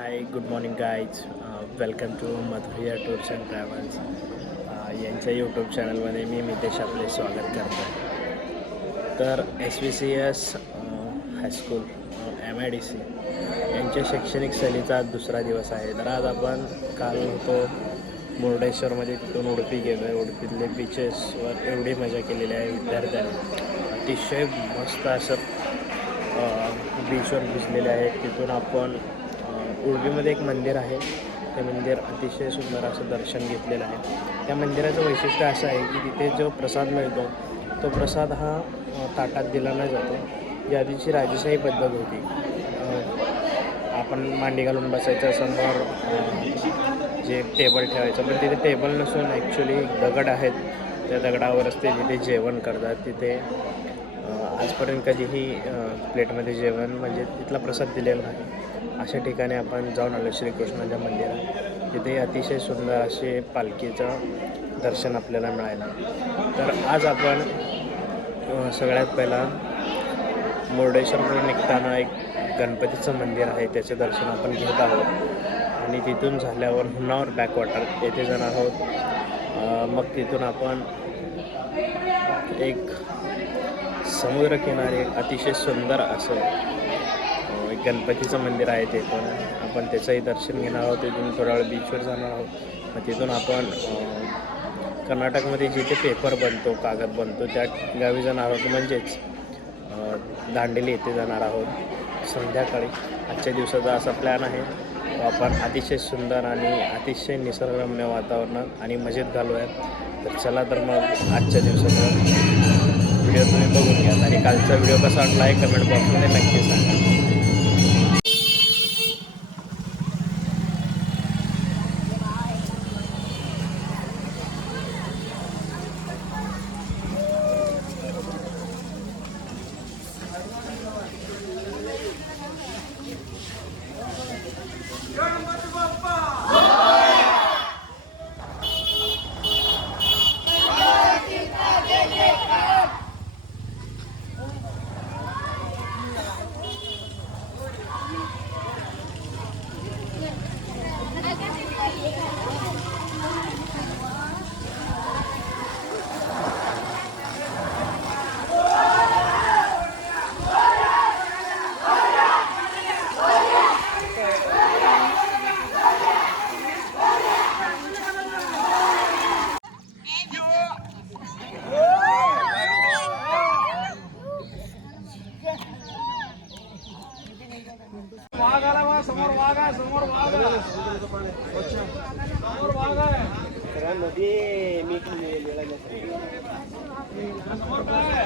High good morning guys. Welcome to Madhuriya tours and travels. यांच्या YouTube चॅनलमध्ये मी मितेश आपले स्वागत करतो आहे. तर SVCS हायस्कूल MIDC यांच्या शैक्षणिक सहलीचा आज दुसरा दिवस आहे. तर आज आपण काल होतो मुर्डेश्वरमध्ये, तिथून उडुपी गेलो आहे. उडुपीतले बीचेसवर एवढी मजा केलेली आहे विद्यार्थ्यांनी. अतिशय मस्त असं बीचवर भिजलेले आहेत. तिथून आपण उडुपीमध्ये एक मंदिर आहे, ते मंदिर अतिशय सुंदर असं दर्शन घेतलेलं आहे. त्या मंदिराचं वैशिष्ट्य असं आहे की तिथे जो प्रसाद मिळतो तो प्रसाद हा ताटात दिला न जातो. जी आधीची राजेशाही पद्धत होती, आपण मांडी घालून बसायचं, समोर जे टेबल ठेवायचं, पण तिथे टेबल नसून ॲक्च्युली दगड आहेत. त्या दगडावरच ते तिथे जेवण करतात. तिथे आजपर्यंत कधीही प्लेटमध्ये जेवण म्हणजे तिथला प्रसाद दिलेला नाही. अशा ठिकाणी आपण जाऊन आलो श्रीकृष्णाच्या मंदिरात. तिथे अतिशय सुंदर असे पालखीचं दर्शन आपल्याला मिळालं. तर आज आपण सगळ्यात पहिला मुर्डेश्वरकडून निघताना एक गणपतीचं मंदिर आहे, त्याचे दर्शन आपण घेत आहोत. आणि तिथून झाल्यावर हुन्नावर बॅकवॉटर येथे जाणार आहोत. मग तिथून आपण एक समुद्रकिनारी अतिशय सुंदर असं एक गणपतीचं मंदिर आहे, ते पण आपण त्याचंही दर्शन घेणार आहोत. तिथून थोडा वेळ बीचवर जाणार आहोत. मग तिथून आपण कर्नाटकमध्ये जिथे पेपर बनतो, कागद बनतो, त्या गावी जाणार आहोत. म्हणजेच दांडेली येथे जाणार आहोत संध्याकाळी. आजच्या दिवसाचा असा प्लॅन आहे. आपण अतिशय सुंदर आणि अतिशय निसर्गरम्य वातावरणात आणि मजेत घालूया. तर चला, तर मग आजच्या दिवसाचा व्हिडिओ तुम्ही बघून घ्या. आणि कालचा व्हिडिओ कसा वाटला आहे कमेंट बॉक्समध्ये नक्की सांगा. वाघ आला बा, समोर वाघ आहे, समोर वाघ आहे, समोर वाघ आहे. नदी मी समोर काय आहे?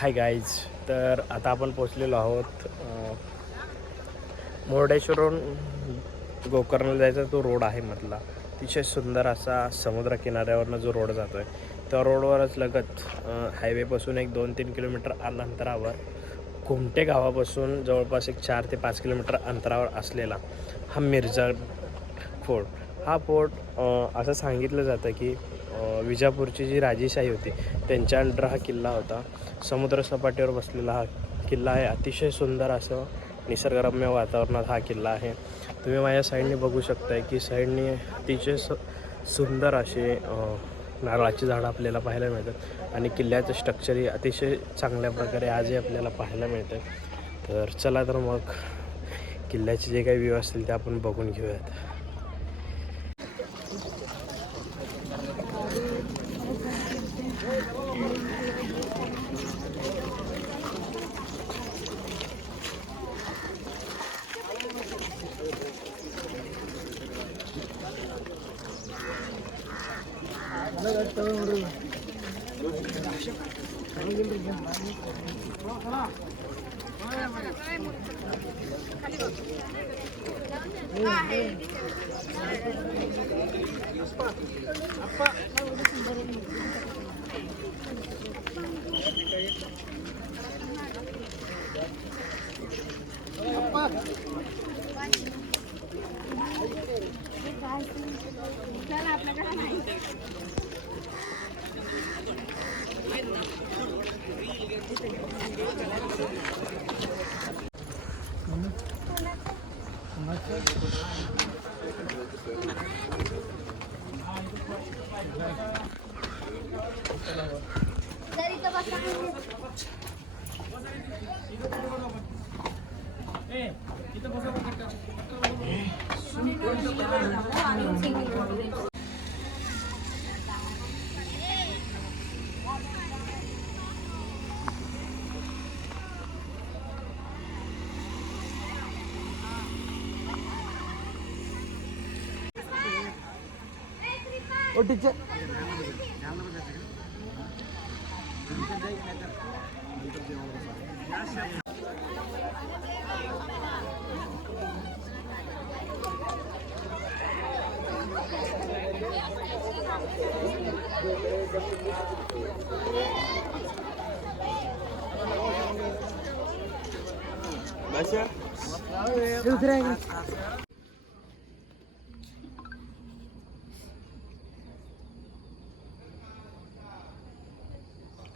Hi guys. तर आता आपण पोचलेलो आहोत मुर्डेश्वरहून गोकर्णला जायचा तो रोड आहे मधला. अतिशय सुंदर असा समुद्र किनाऱ्यावरनं जो रोड जातो आहे, त्या रोडवरच लगत हायवेपासून एक 2-3 किलोमीटर अंतरावर कुमटे गावापासून जवळपास एक 4 ते 5 किलोमीटर अंतरावर असलेला हा मिर्झा फोर्ट. हा फोर्ट असं सांगितलं जातं की विजापूरची जी राजेशाही होती त्यांच्या अंडर हा किल्ला होता. समुद्रसपाटीवर बसलेला हा किल्ला आहे. अतिशय सुंदर असं निसर्गरम्य वातावरणात हा किल्ला आहे. तुम्ही माझ्या साईडने बघू शकताय की साईडने अतिशय सुंदर असे नारळाची झाडं आपल्याला पाहायला मिळतात. आणि किल्ल्याचं स्ट्रक्चरही अतिशय चांगल्या प्रकारे आजही आपल्याला पाहायला मिळतं. तर चला, तर मग किल्ल्याचे जे काही व्ह्यू असतील ते आपण बघून घेऊयात.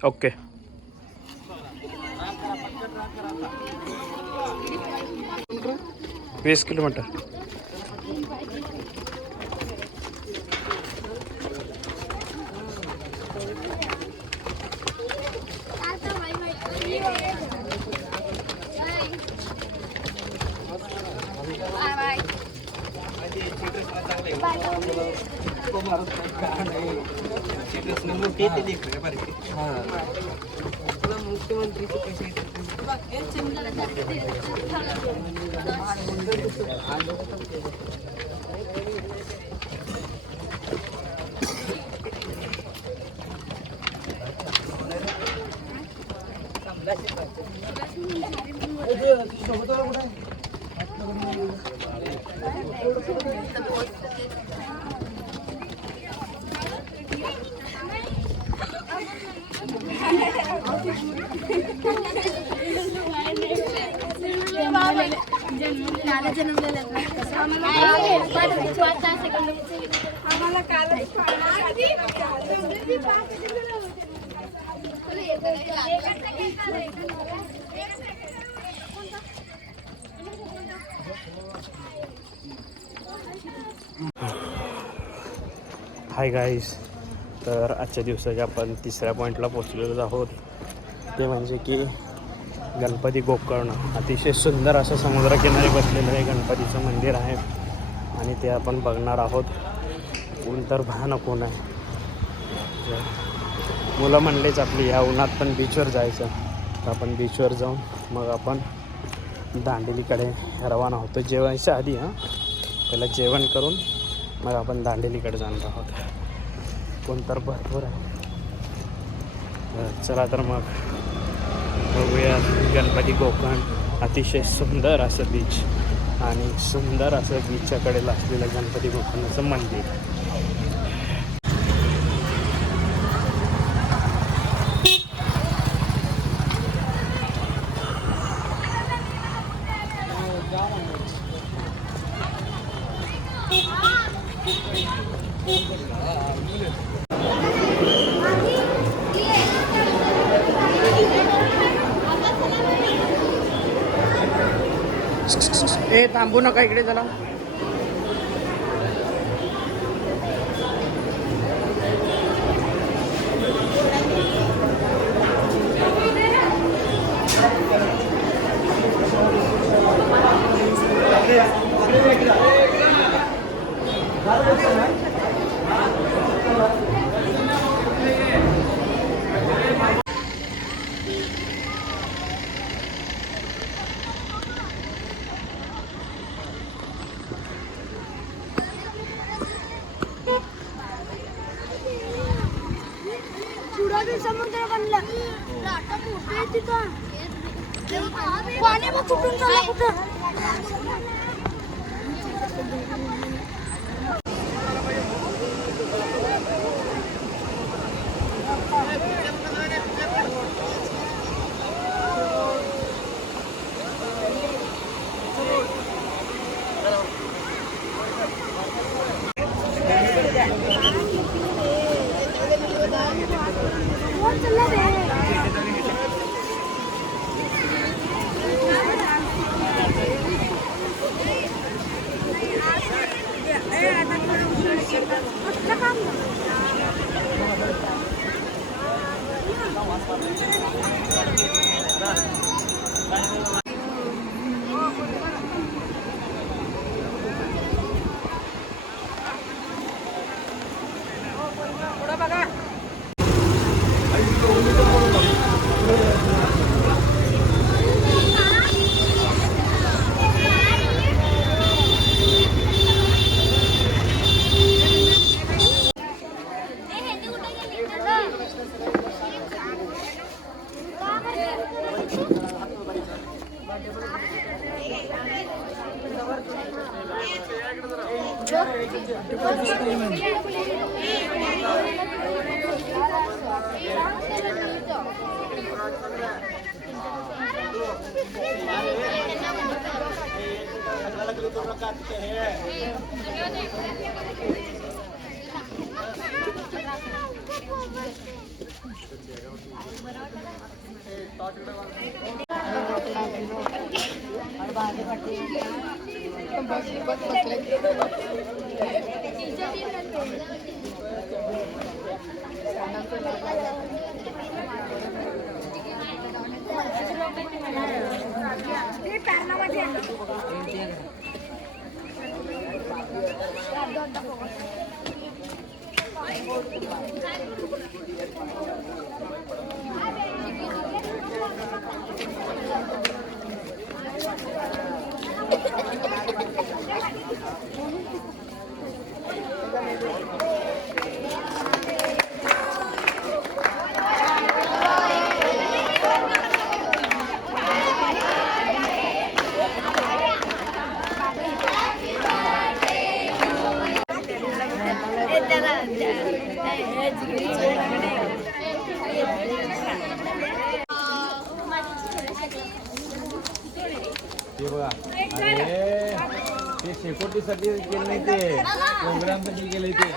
ओके. वीस किलोमीटर. हाय गाईज, तर आजच्या दिवसाच्या आपण तिसऱ्या पॉईंटला पोचलेलो आहोत. ते म्हणजे की गणपती गोकर्ण. अतिशय सुंदर असं समुद्रकिनारी बसलेलं हे गणपतीचं मंदिर आहे आणि ते आपण बघणार आहोत. ऊन तर भयानक ऊन आहे. मुलं म्हणलेच आपली ह्या उन्हात पण बीचवर जायचं, तर आपण बीचवर जाऊन मग आपण दांडेलीकडे रवाना होतो. जेवायच्या आधी पहिलं जेवण करून मग आपण दांडेलीकडे जाणार आहोत. कोण तर भरपूर आहे. चला तर मग बघूया गणपती गोकर्ण. अतिशय सुंदर असं बीच आणि सुंदर असं बीचच्या कडेला असलेलं गणपती गोकर्णाचं मंदिर. ए थांबू नका, इकडे चला. समुद्र बनला. पाणी मग कुठून झालं कुठं. ते बघा अरे ते शेकोटीसाठी केलं नाही ते प्रोग्रामसाठी केलंय ते